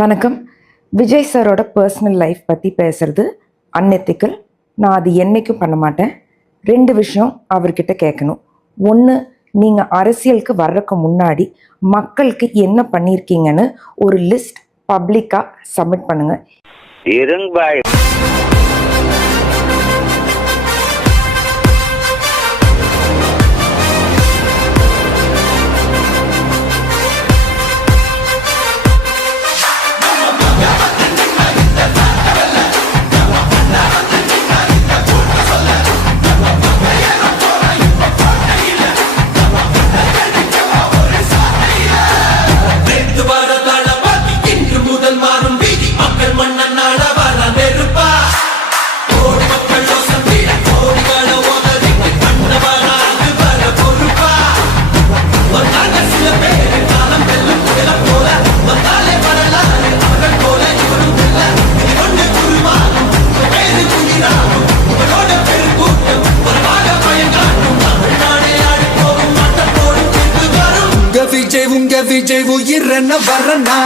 வணக்கம். விஜய் சாரோட personal life பற்றி பேசுறது அன்எத்திக்கல். நான் அது என்னைக்கும் பண்ண மாட்டேன். 2 விஷயம் அவர்கிட்ட கேட்கணும். ஒன்று, நீங்கள் அரசியலுக்கு வர்றதுக்கு முன்னாடி மக்களுக்கு என்ன பண்ணியிருக்கீங்கன்னு ஒரு லிஸ்ட் பப்ளிக்காக சப்மிட் பண்ணுங்கள். விஜய் உயிர் என்ன வரனா